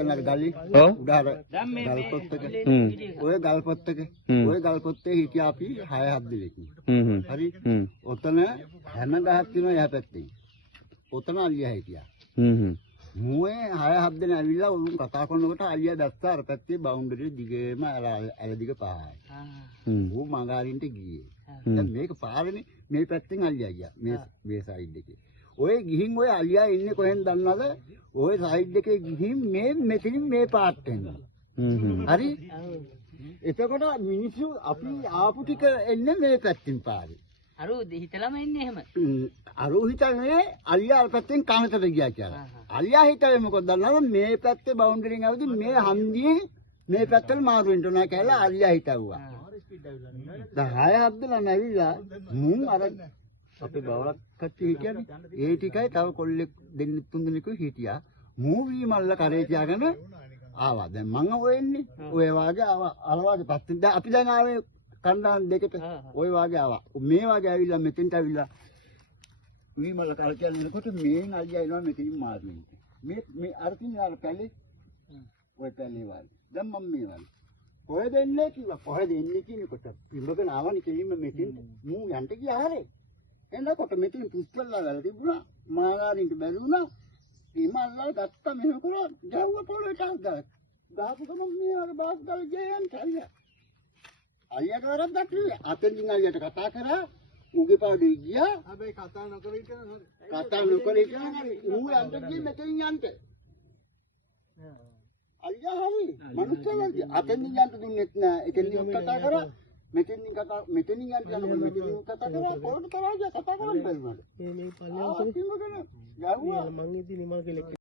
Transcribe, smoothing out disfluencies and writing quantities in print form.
ඔතන අර ගලේ උඩ අර ගල් පොත්තක ඔය ගල් පොත්තේ හිටියා අපි 6-7 දෙනෙක්. හරි. ඔතන හැම ගහක් තියෙනවා එහා පැත්තේ. ඔතන අලියා හිටියා. මුවේ 6-7 දෙනා ඇවිල්ලා උන් කතා කරනකොට අලියා දැස්සා අර පැත්තේ බවුන්ඩරි දිගේම ඇල දිග පහයි. ඌ මගාරින්ට ගියේ. දැන් මේක පාරනේ මේ පැත්තෙන් අලියා ගියා. මේ සයිඩ් එකේ. ඔය ගිහින් ඔය අලියා ඉන්නේ කොහෙන්ද දන්නවද? ඔය සයිඩ් එකේ ගිහින් මෙතනින් මේ පාර්ට් එනවා. හරි? එතකොට මිනිස්සු අපි ආපු ටික එන්නේ මේ පැත්තෙන් පාරේ. අරු හිතලම එන්නේ එහෙම. අරු හිතන්නේ අලියා අර පැත්තෙන් කනකට ගියා කියලා. අලියා හිතුවේ මොකද දන්නවද? මේ පැත්තේ බවුන්ඩරියෙන් આવදී මේ හන්දියේ මේ පැත්තට මාරු වෙන්න ඕන කියලා අලියා හිතුවා. දැන් 6-7 දෙනා නැවිලා මුන් අර අපේ බවලක් කච්චි හිටියනේ. ඒ ටිකයි තව කොල්ලෙක් දෙන්නෙක් තුන් දෙනෙකුයි හිටියා. මූවි මල්ල කරේ තියාගෙන ආවා. දැන් මං ඔය එන්නේ. ඔය වාගේ ආවා. අර වාගේ පස්සේ දැන් අපි දැන් ආවේ කණ්ඩායම් දෙකට. ඔය වාගේ ආවා. මේ වාගේ ඇවිල්ලා මෙතෙන්ට ඇවිල්ලා මූවි මල්ල කර කියලා එනකොට මේන් අයියා එනවා මෙතනින් මාරු වෙන්නේ. මේ අර තින්නේ අර පැලේ. ඔය පැලේ වාගේ. දැන් මම මේ වාගේ. ඔය දෙන්නේ කිව්වා. කොහෙද එන්නේ කියනකොට ඉඹගෙන ආවනේ කෙලින්ම මෙතෙන්ට. මූ යන්න ගියා හරේ. එනකොට මෙතන පුස්තල්ලා වල තිබුණා මාගාරින්ට බැලුණා ඉමල්ලා ගත්ත මෙහෙම කරා ගැව්ව පොළොට අල්ගා ගාපු ගමන් මේ අර බාස් ගල ගේයන් කල්ලා අයියා කරක් දැක්කේ අතෙන් අයියට කතා කරා උගේ පාඩේ ගියා හැබැයි කතා නොකර ඉතින් හරි ඌ යන්න ගියේ මෙතෙන් යන්න අයියා හරි මනුස්සයන්ගේ අතෙන් යන්න දුන්නෙත් නෑ එතෙන් කතා කරා මෙතෙන් යන්න යනකොට මෙතෙන් කතා කරා පොළොට තරහා කතා කරන්න බැරි වුණා මේ පල්ලෙහාට මං ඉතින් නිමල් කෙලෙක්